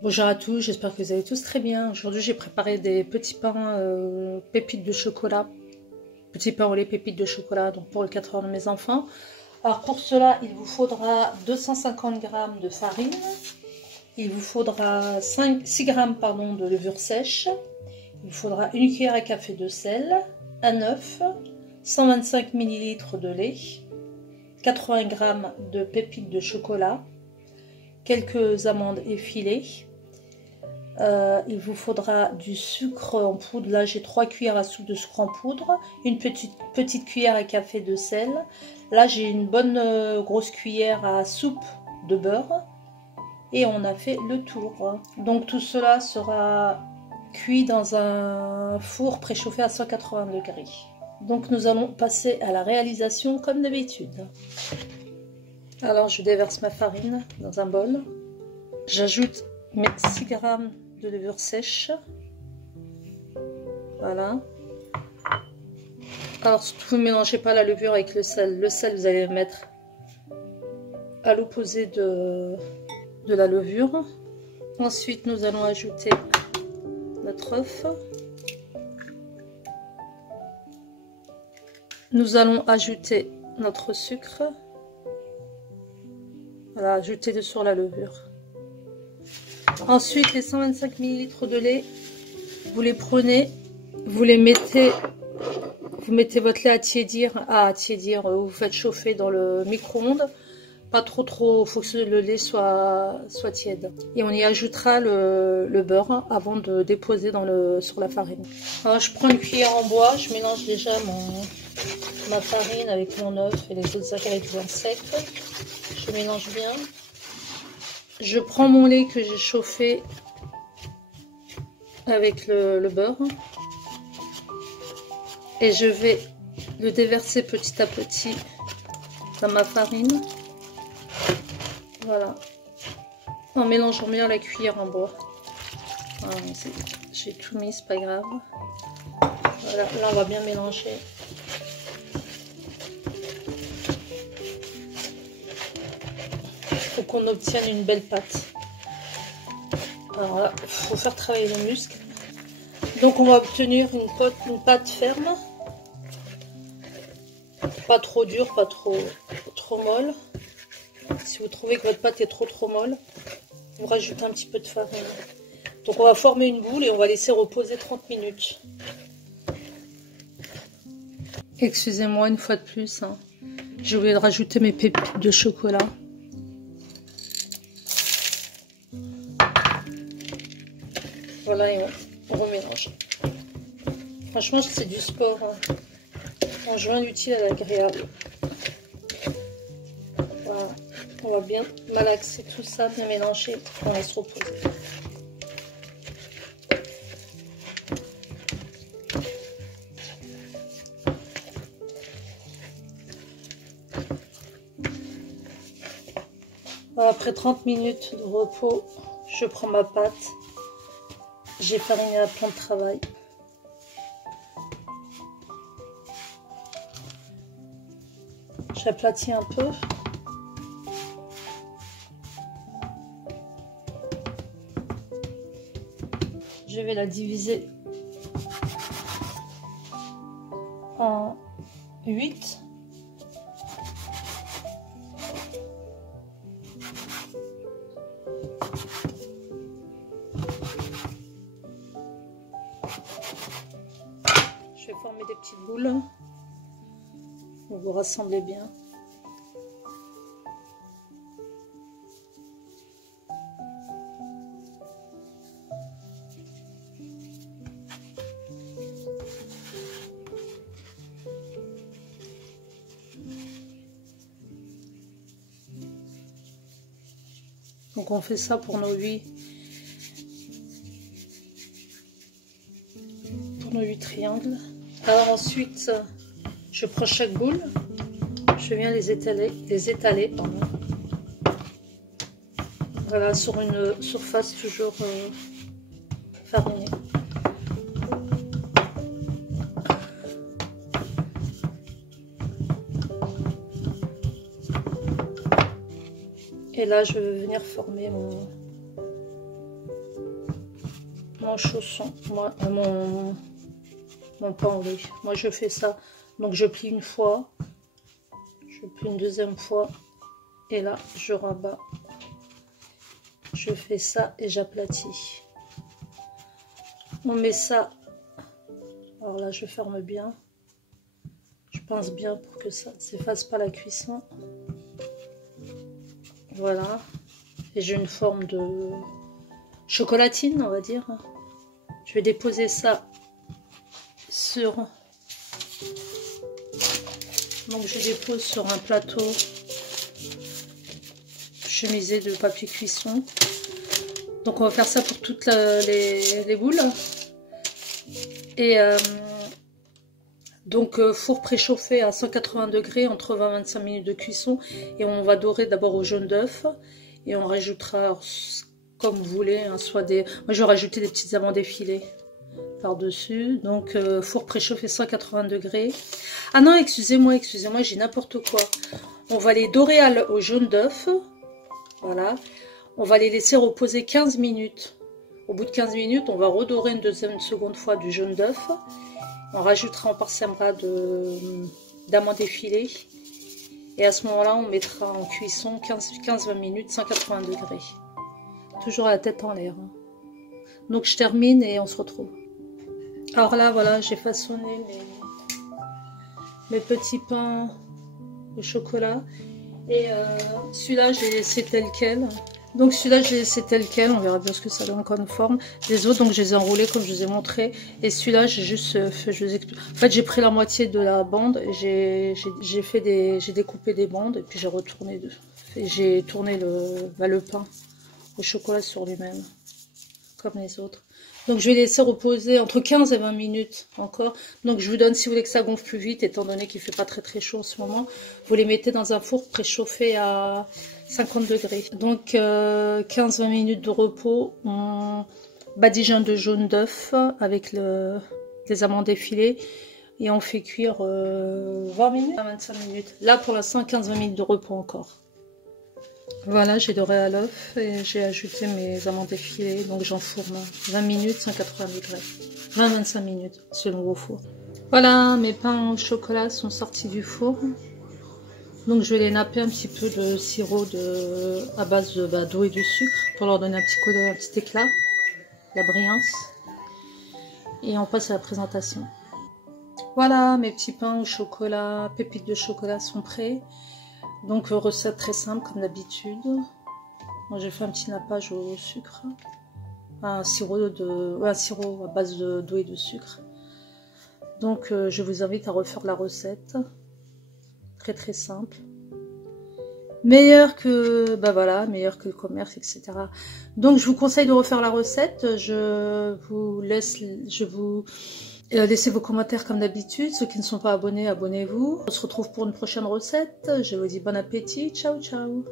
Bonjour à tous, j'espère que vous allez tous très bien. Aujourd'hui, j'ai préparé des petits pains pépites de chocolat. Petits pains au lait pépites de chocolat, donc pour les 4 heures de mes enfants. Alors pour cela, il vous faudra 250 g de farine. Il vous faudra 6 g de levure sèche. Il vous faudra 1 cuillère à café de sel, un œuf, 125 ml de lait, 80 g de pépites de chocolat, quelques amandes effilées. Il vous faudra du sucre en poudre. Là j'ai 3 cuillères à soupe de sucre en poudre, une petite cuillère à café de sel. Là j'ai une bonne grosse cuillère à soupe de beurre et on a fait le tour. Donc tout cela sera cuit dans un four préchauffé à 180 degrés. Donc nous allons passer à la réalisation comme d'habitude. Alors je déverse ma farine dans un bol. J'ajoute mes 6 g de levure sèche. Voilà. Alors surtout ne mélangez pas la levure avec le sel. Le sel vous allez le mettre à l'opposé de la levure. Ensuite nous allons ajouter notre œuf. Nous allons ajouter notre sucre. Voilà, ajoutez-le sur la levure. Ensuite, les 125 ml de lait, vous les prenez, vous mettez votre lait à tiédir, vous faites chauffer dans le micro-ondes. Pas trop, il faut que le lait soit tiède. Et on y ajoutera le beurre avant de déposer sur la farine. Alors, je prends une cuillère en bois, je mélange déjà ma farine avec mon œuf et les autres ingrédients secs. Je mélange bien. Je prends mon lait que j'ai chauffé avec le beurre et je vais le déverser petit à petit dans ma farine. Voilà, en mélangeant bien la cuillère en bois. Voilà, j'ai tout mis, c'est pas grave. Voilà, là on va bien mélanger. Faut qu'on obtienne une belle pâte. Alors là, il faut faire travailler les muscles. Donc on va obtenir une pâte ferme. Pas trop dure, pas trop molle. Si vous trouvez que votre pâte est trop molle, vous rajoutez un petit peu de farine. Donc on va former une boule et on va laisser reposer 30 minutes. Excusez-moi une fois de plus, hein. J'ai oublié de rajouter mes pépites de chocolat. Voilà, et on remélange. Franchement, c'est du sport. Hein. On joint l'utile à l'agréable. Voilà. On va bien malaxer tout ça, bien mélanger. On laisse reposer. Voilà, après 30 minutes de repos, je prends ma pâte. J'ai fariné à plan de travail. J'aplatis un peu. Je vais la diviser en 8. Je vais former des petites boules. Vous vous rassemblez bien. Donc on fait ça pour nos 8 triangles. Alors ensuite, je prends chaque boule, je viens les étaler pardon. Voilà, sur une surface toujours farinée. Et là, je vais venir former mon chausson, moi, mon pain au lait. Moi je fais ça, donc je plie une fois, je plie une deuxième fois, et là je rabats. Je fais ça et j'aplatis. On met ça, alors là je ferme bien, je pince bien pour que ça ne s'efface pas la cuisson. Voilà, et j'ai une forme de chocolatine, on va dire. Je vais déposer ça sur... Donc je dépose sur un plateau chemisé de papier cuisson. Donc on va faire ça pour toutes les boules. Et donc four préchauffé à 180 degrés entre 20 et 25 minutes de cuisson. Et on va dorer d'abord au jaune d'œuf. Et on rajoutera, comme vous voulez, hein, soit des... Moi je vais rajouter des petites amandes effilées par-dessus. Donc four préchauffé 180 degrés. Ah non, excusez-moi, j'ai n'importe quoi. On va les dorer au jaune d'œuf. Voilà. On va les laisser reposer 15 minutes. Au bout de 15 minutes, on va redorer une seconde fois du jaune d'œuf. On rajoutera, on parsemera d'amandes effilées. Et à ce moment-là, on mettra en cuisson 15-20 minutes, 180 degrés. Toujours la tête en l'air. Hein. Donc je termine et on se retrouve. Alors là, voilà, j'ai façonné mes petits pains au chocolat. Et celui-là, je l'ai laissé tel quel. Donc celui-là, je l'ai laissé tel quel. On verra bien ce que ça donne comme forme. Les autres, donc je les ai enroulés comme je vous ai montré. Et celui-là, j'ai juste fait... En fait, j'ai pris la moitié de la bande. J'ai découpé des bandes. Et puis j'ai retourné... J'ai tourné le pain au chocolat sur lui-même. Comme les autres. Donc je vais laisser reposer entre 15 et 20 minutes encore. Donc je vous donne, si vous voulez que ça gonfle plus vite, étant donné qu'il ne fait pas très chaud en ce moment, vous les mettez dans un four préchauffé à 50 degrés. Donc 15-20 minutes de repos, on badigeonne de jaune d'œuf avec des amandes effilées et on fait cuire 20 minutes à 25 minutes. Là pour l'instant 15-20 minutes de repos encore. Voilà, j'ai doré à l'œuf et j'ai ajouté mes amandes effilées, donc j'enfourne 20 minutes, 180 degrés, 20-25 minutes selon vos fours. Voilà, mes pains au chocolat sont sortis du four, donc je vais les napper un petit peu de sirop à base d'eau et de sucre pour leur donner un petit éclat, la brillance, et on passe à la présentation. Voilà, mes petits pains au chocolat, pépites de chocolat sont prêts. Donc recette très simple comme d'habitude. J'ai fait un petit nappage au sucre, un sirop à base d'eau et de sucre. Donc je vous invite à refaire la recette, très simple, meilleur que meilleur que le commerce, etc. Donc je vous conseille de refaire la recette. Je vous laissez vos commentaires comme d'habitude. Ceux qui ne sont pas abonnés, abonnez-vous. On se retrouve pour une prochaine recette. Je vous dis bon appétit. Ciao, ciao.